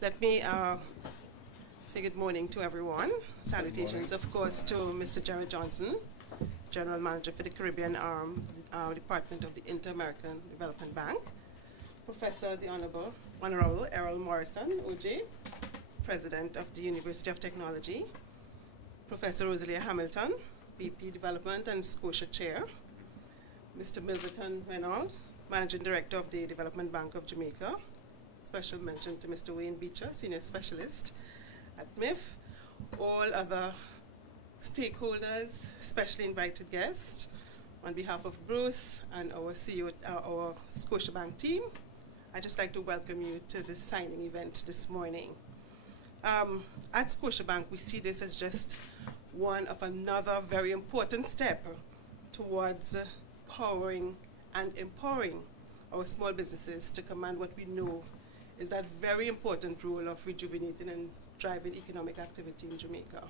Let me say good morning to everyone. Salutations, of course, to Mr. Jared Johnson, General Manager for the Caribbean Department of the Inter-American Development Bank, Professor the Honorable Errol Morrison, OJ, President of the University of Technology, Professor Rosalia Hamilton, VP Development and Scotia Chair, Mr. Milverton Reynolds, Managing Director of the Development Bank of Jamaica. Special mention to Mr. Wayne Beecher, Senior Specialist at MIF, all other stakeholders, specially invited guests. On behalf of Bruce and our CEO, our Scotiabank team, I'd just like to welcome you to this signing event this morning. At Scotiabank, we see this as just one of another very important step towards powering and empowering our small businesses to command what we know is that very important role of rejuvenating and driving economic activity in Jamaica.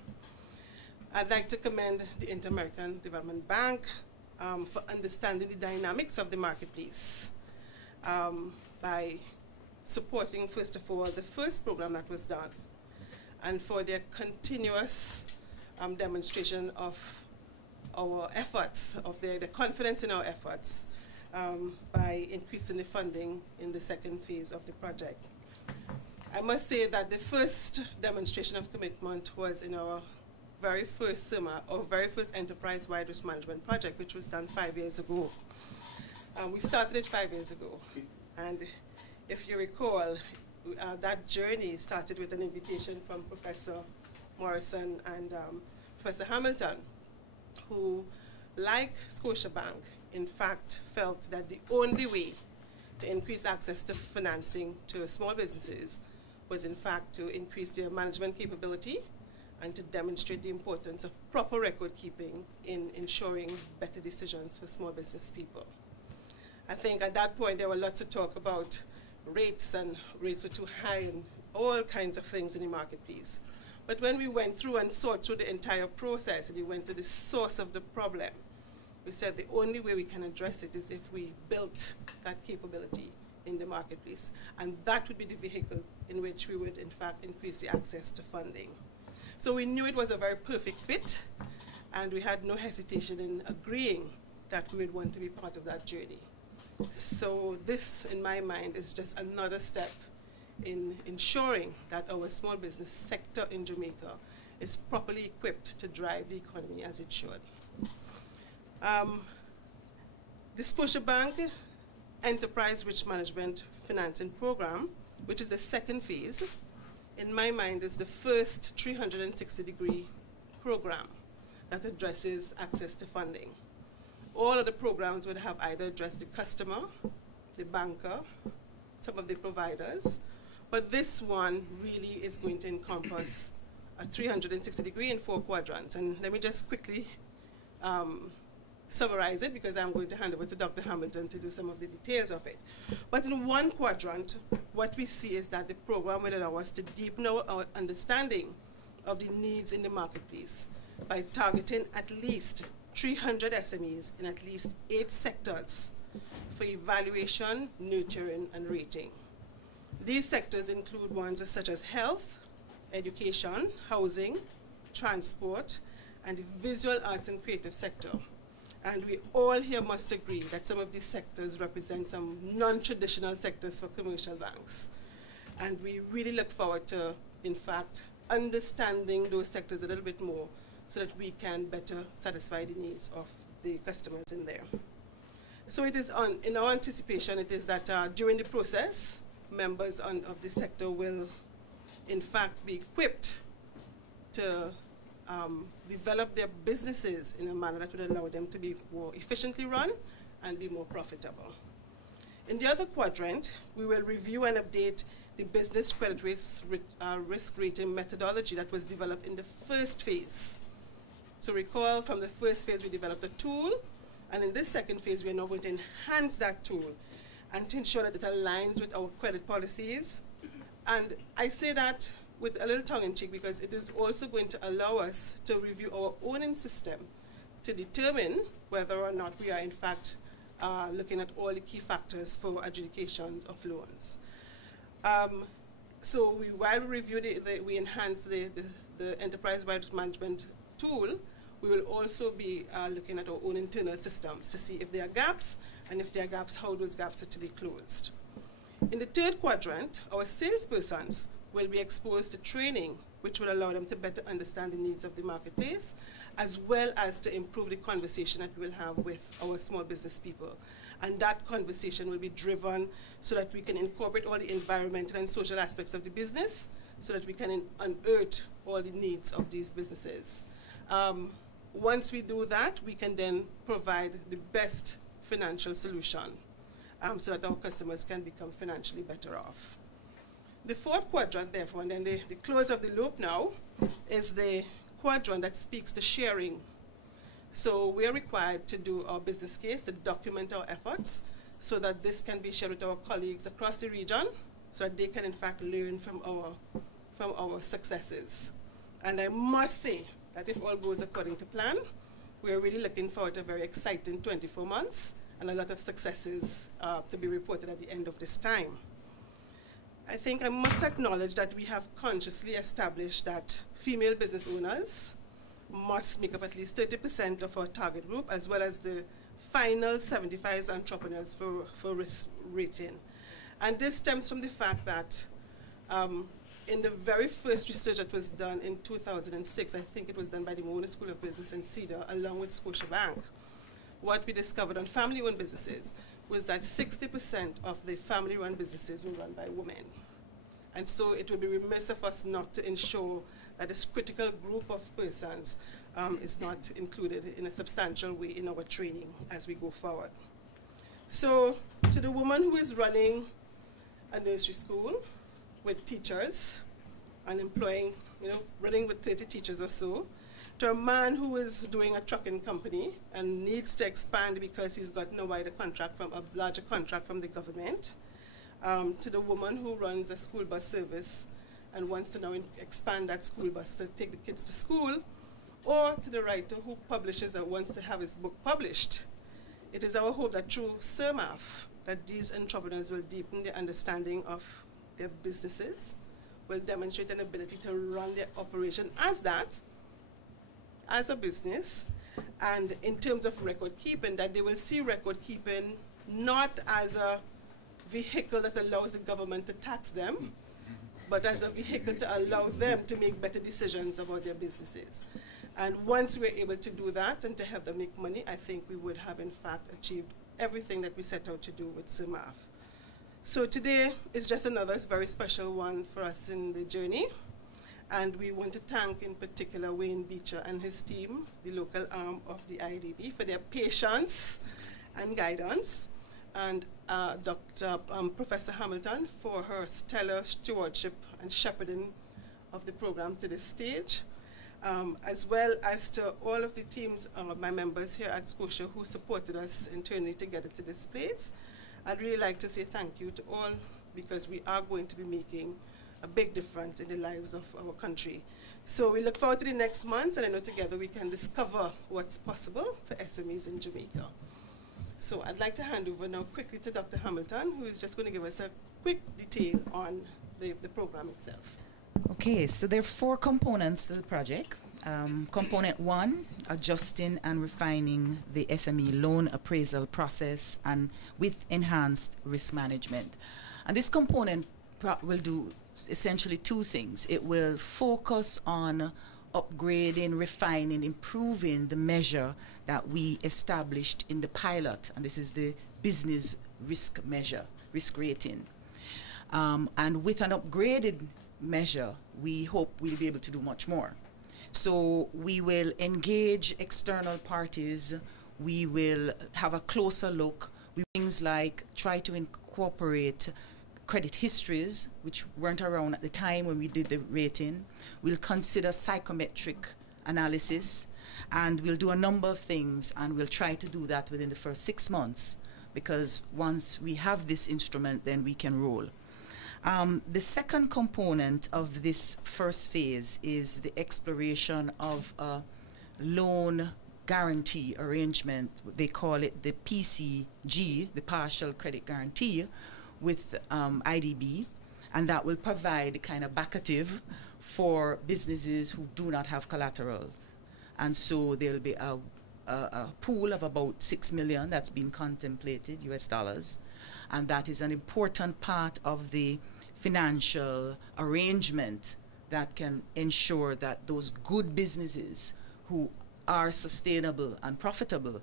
I'd like to commend the Inter-American Development Bank for understanding the dynamics of the marketplace by supporting, first of all, the first program that was done, and for their continuous demonstration of our efforts, of their confidence in our efforts, by increasing the funding in the second phase of the project. I must say that the first demonstration of commitment was in our very first SMEs, our very first enterprise-wide risk management project, which was done 5 years ago. We started it 5 years ago, and if you recall, that journey started with an invitation from Professor Morrison and Professor Hamilton, who, like Scotiabank, in fact felt that the only way to increase access to financing to small businesses was in fact to increase their management capability and to demonstrate the importance of proper record keeping in ensuring better decisions for small business people. I think at that point there were lots of talk about rates, and rates were too high and all kinds of things in the marketplace. But when we went through and saw through the entire process and we went to the source of the problem, we said the only way we can address it is if we built that capability in the marketplace. And that would be the vehicle in which we would, in fact, increase the access to funding. So we knew it was a very perfect fit, and we had no hesitation in agreeing that we would want to be part of that journey. So this, in my mind, is just another step in ensuring that our small business sector in Jamaica is properly equipped to drive the economy as it should. The Scotiabank Enterprise Risk Management Financing Program, which is the second phase, in my mind is the first 360-degree program that addresses access to funding. All of the programs would have either addressed the customer, the banker, some of the providers, but this one really is going to encompass a 360-degree in 4 quadrants. And let me just quickly summarize it, because I'm going to hand over to Dr. Hamilton to do some of the details of it. But in one quadrant, what we see is that the program will allow us to deepen our understanding of the needs in the marketplace by targeting at least 300 SMEs in at least 8 sectors for evaluation, nurturing, and rating. These sectors include ones such as health, education, housing, transport, and the visual arts and creative sector. And we all here must agree that some of these sectors represent some non-traditional sectors for commercial banks. And we really look forward to, in fact, understanding those sectors a little bit more so that we can better satisfy the needs of the customers in there. So it is in our anticipation, it is that during the process, members of the sector will, in fact, be equipped to develop their businesses in a manner that would allow them to be more efficiently run and be more profitable. In the other quadrant, we will review and update the business credit risk rating methodology that was developed in the first phase. So recall, from the first phase we developed a tool, and in this second phase we are now going to enhance that tool and to ensure that it aligns with our credit policies. And I say that with a little tongue-in-cheek because it is also going to allow us to review our own system to determine whether or not we are in fact looking at all the key factors for adjudication of loans. So while we review we enhance the enterprise-wide management tool, we will also be looking at our own internal systems to see if there are gaps, and if there are gaps, how those gaps are to be closed. In the third quadrant, our salespersons will be exposed to training, which will allow them to better understand the needs of the marketplace, as well as to improve the conversation that we will have with our small business people. And that conversation will be driven so that we can incorporate all the environmental and social aspects of the business, so that we can unearth all the needs of these businesses. Once we do that, we can then provide the best financial solution so that our customers can become financially better off. The fourth quadrant, therefore, and then the close of the loop now, is the quadrant that speaks to sharing. So we are required to do our business case, to document our efforts, so that this can be shared with our colleagues across the region, so that they can in fact learn from our successes. And I must say that if all goes according to plan, we are really looking forward to a very exciting 24 months and a lot of successes to be reported at the end of this time. I think I must acknowledge that we have consciously established that female business owners must make up at least 30% of our target group, as well as the final 75 entrepreneurs for risk rating. And this stems from the fact that in the very first research that was done in 2006, I think it was done by the Moona School of Business in Cedar, along with Scotiabank, what we discovered on family-owned businesses was that 60% of the family-run businesses were run by women. And so it would be remiss of us not to ensure that this critical group of persons is not included in a substantial way in our training as we go forward. So to the woman who is running a nursery school with teachers and employing, running with 30 teachers or so, to a man who is doing a trucking company and needs to expand because he's gotten a larger contract from the government, to the woman who runs a school bus service and wants to now expand that school bus to take the kids to school, or to the writer who publishes or wants to have his book published. It is our hope that through SMEs, that these entrepreneurs will deepen their understanding of their businesses, will demonstrate an ability to run their operation as a business, and in terms of record keeping, that they will see record keeping not as a vehicle that allows the government to tax them, but as a vehicle to allow them to make better decisions about their businesses. And once we're able to do that and to help them make money, I think we would have in fact achieved everything that we set out to do with SMAF. So today is just another very special one for us in the journey. And we want to thank in particular Wayne Beecher and his team, the local arm of the IDB, for their patience and guidance, and Professor Hamilton for her stellar stewardship and shepherding of the program to this stage, as well as to all of the teams, my members here at Scotia who supported us internally to get it to this place. I'd really like to say thank you to all, because we are going to be making a big difference in the lives of our country. So we look forward to the next month, and I know together we can discover what's possible for SMEs in Jamaica. So I'd like to hand over now quickly to Dr. Hamilton, who is just going to give us a quick detail on the program itself. Okay, so there are 4 components to the project. Component 1, adjusting and refining the SME loan appraisal process and with enhanced risk management. And this component will do essentially 2 things. It will focus on upgrading, refining, improving the measure that we established in the pilot, and this is the business risk measure, risk rating. And with an upgraded measure, we hope we'll be able to do much more. So we will engage external parties, we will have a closer look, things like try to incorporate credit histories, which weren't around at the time when we did the rating. We'll consider psychometric analysis, and we'll do a number of things, and we'll try to do that within the first 6 months, because once we have this instrument, then we can roll. The second component of this first phase is the exploration of a loan guarantee arrangement. They call it the PCG, the partial credit guarantee, with IDB. and that will provide kind of backative for businesses who do not have collateral. And so there'll be a pool of about 6 million that's been contemplated, US dollars, and that is an important part of the financial arrangement that can ensure that those good businesses who are sustainable and profitable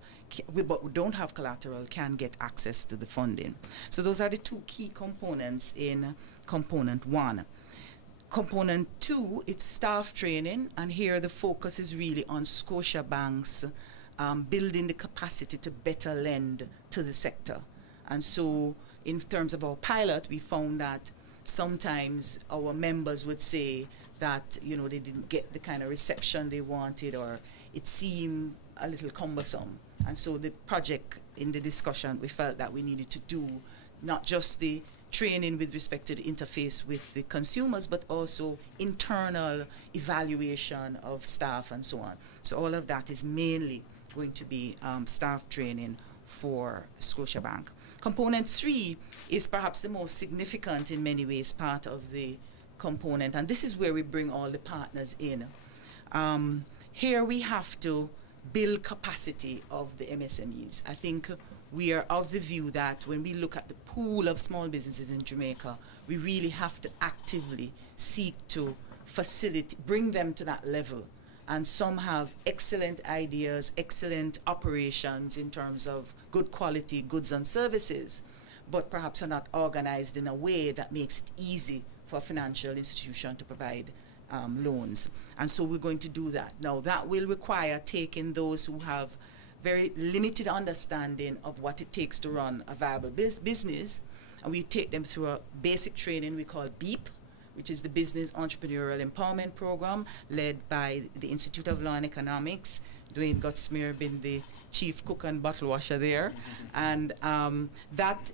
but who don't have collateral can get access to the funding. So those are the two key components in component 1. Component 2, it's staff training, and here the focus is really on Scotiabank's building the capacity to better lend to the sector. And so in terms of our pilot, we found that sometimes our members would say that, you know, they didn't get the kind of reception they wanted, or it seemed a little cumbersome. And so the project, in the discussion, we felt that we needed to do not just the training with respect to the interface with the consumers, but also internal evaluation of staff and so on. So all of that is mainly going to be staff training for Scotiabank. Component 3 is perhaps the most significant in many ways part of the component, and this is where we bring all the partners in. Here we have to build capacity of the MSMEs. I think we are of the view that when we look at the pool of small businesses in Jamaica, we really have to actively seek to bring them to that level. And some have excellent ideas, excellent operations in terms of good quality goods and services, but perhaps are not organized in a way that makes it easy for a financial institution to provide loans. And so we're going to do that. Now, that will require taking those who have very limited understanding of what it takes to run a viable business, and we take them through a basic training we call BEEP, which is the Business Entrepreneurial Empowerment Program, led by the Institute of Law and Economics. Dwayne Gottsmeer being the chief cook and bottle washer there. And that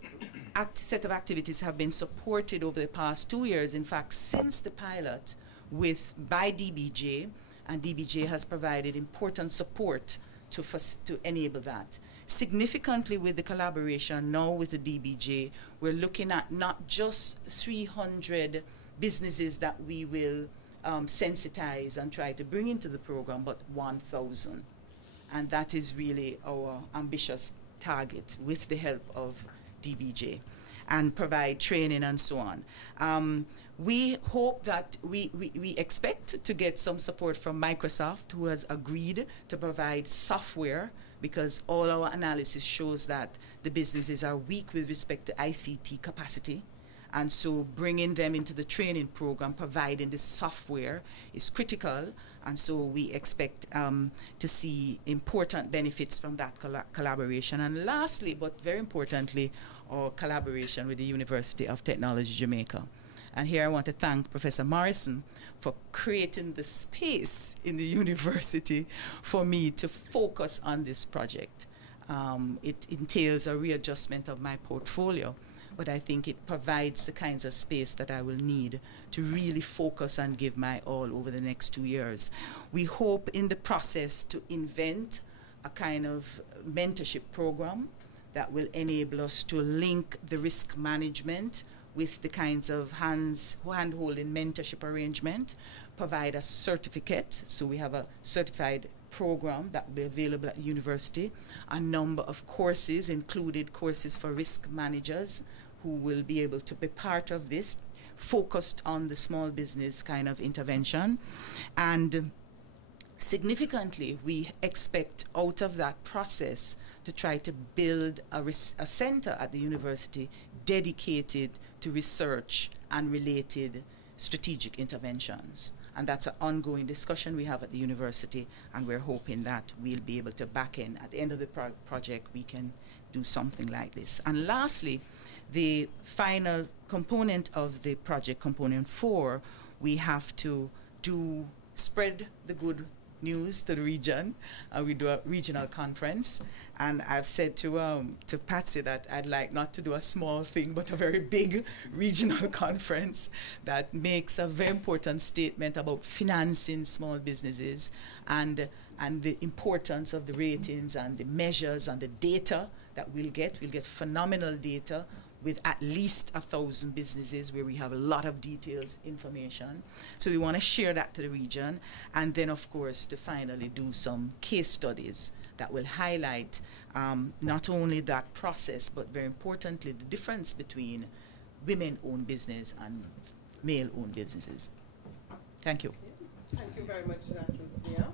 set of activities have been supported over the past 2 years, in fact, since the pilot by DBJ, and DBJ has provided important support to enable that. Significantly, with the collaboration now with the DBJ, we're looking at not just 300 businesses that we will sensitize and try to bring into the program, but 1,000. And that is really our ambitious target with the help of DBJ, and provide training and so on. We hope that we expect to get some support from Microsoft, who has agreed to provide software, because all our analysis shows that the businesses are weak with respect to ICT capacity. And so bringing them into the training program, providing the software, is critical. And so we expect to see important benefits from that collaboration. And lastly, but very importantly, our collaboration with the University of Technology Jamaica. And here I want to thank Professor Morrison for creating the space in the university for me to focus on this project. It entails a readjustment of my portfolio, but I think it provides the kinds of space that I will need to really focus and give my all over the next 2 years. We hope in the process to invent a kind of mentorship program that will enable us to link the risk management with the kinds of hand-holding mentorship arrangement, provide a certificate, so we have a certified program that will be available at the university, a number of courses, included courses for risk managers who will be able to be part of this, focused on the small business kind of intervention. And significantly, we expect out of that process to try to build a center at the university dedicated to research and related strategic interventions. And that's an ongoing discussion we have at the university, and we're hoping that we'll be able to back in. At the end of the project, we can do something like this. And lastly, the final component of the project, component 4, we have to spread the good news to the region. We do a regional conference, and I've said to Patsy that I'd like not to do a small thing, but a very big regional conference that makes a very important statement about financing small businesses and the importance of the ratings and the measures and the data that we'll get. We'll get phenomenal data, with at least 1,000 businesses where we have a lot of details, information. So we want to share that to the region, and then of course to finally do some case studies that will highlight not only that process, but very importantly the difference between women-owned business and male-owned businesses. Thank you. Thank you very much for that, Ms. Mia.